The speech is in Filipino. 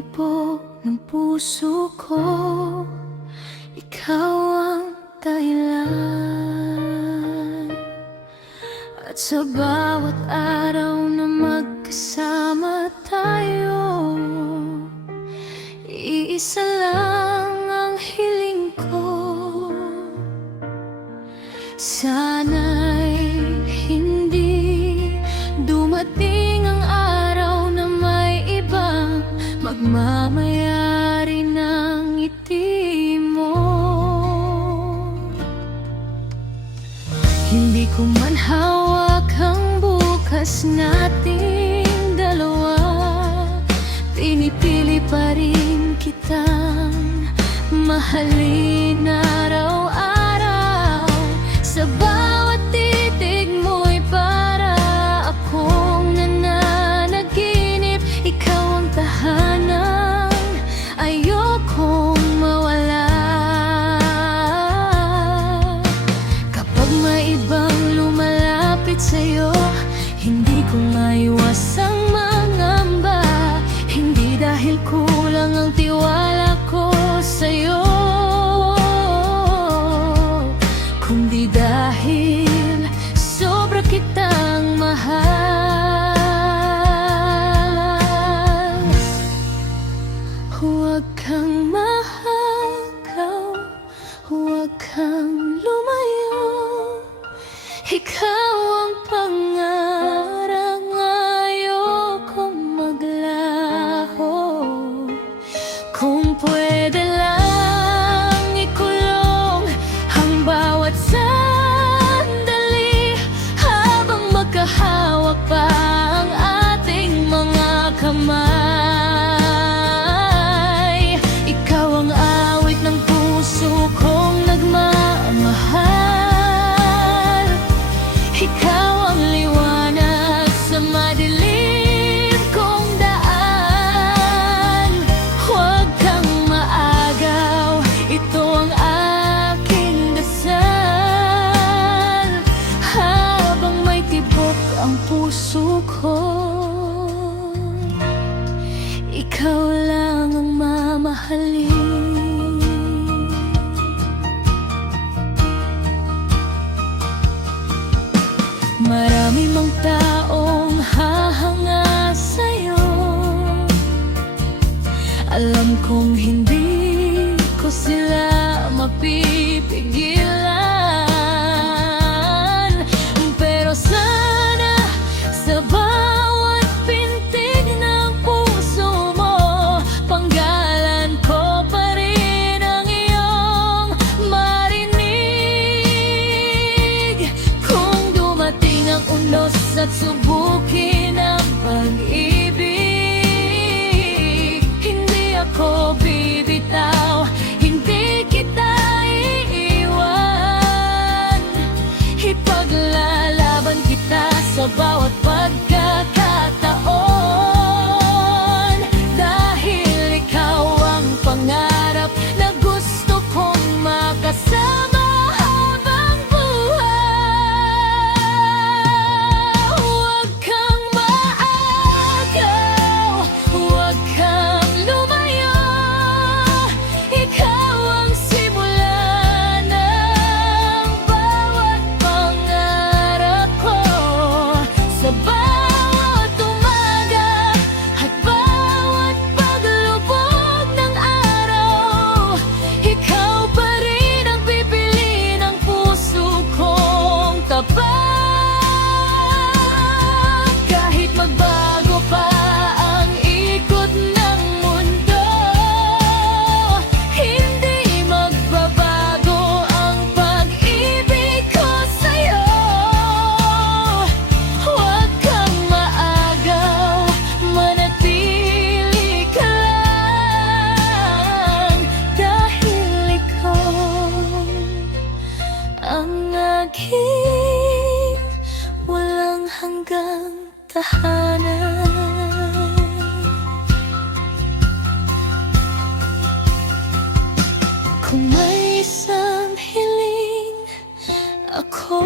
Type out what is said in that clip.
tibok ng puso ko, ikaw ang dahilan. At sa bawat araw na magkasama tayo, iisa lang ang hiling ko. Sana'y hindi dumating ang araw na may ibang magmamayari ng ngiti mo. Hindi ko man hawak ang bukas nating dalawa, pinipili pa rin kitang mahalin araw-araw. Sa bawat titig mo'y para akong nananaginip, ikaw ang tahanan, ayokong mawala. Kapag may ibang lumalapit sa'yo, hindi ko maiwasang mangamba. Hindi dahil kulang ang tiwala ko sa'yo, kundi dahil sobra kitang mahal. Huwag kang mahagaw, huwag kang lumayo, ikaw ang pangarang ayokong maglaho. Kung pwede lang ikulong ang bawat sandali, habang magkahawak pa ang ating mga kamay. Ikaw ang awit ng puso kong nagmamahal, ikaw ang liwanag sa madilim kong daan. Huwag kang maagaw, ito ang aking dasal. Habang may tibok ang puso ko, ikaw lang ang mamahalin. Marami mang taong hahanga sa'yo, alam kong hindi ko sila mapipigilan. Pero sana sa bawat pintig ng puso mo, panggalan ko pa rin ang iyong marinig. Kung dumating ang unos at subukin ang pag-ibig, hindi ako bibitaw, hindi kita iiwan. Ipaglalaban kita sa bawat pagkakataon, dahil ikaw ang pangarap na gusto kong makasama habang buhay. Huwag kang maagaw, huwag kang lumayo, ikaw ang simula ng bawat pangarap ko. Sa bawat umaga at bawat paglubog ng araw, ikaw pa rin ang pipiliin ng puso kong tapat. Kahit magbago pa ang ikot ng mundo, hindi magbabago ang pag-ibig ko sa'yo. Huwag kang maagaw, manatili ka lang, dahil ikaw ang aking walang hanggang tahanan. Kung may isang hiling ako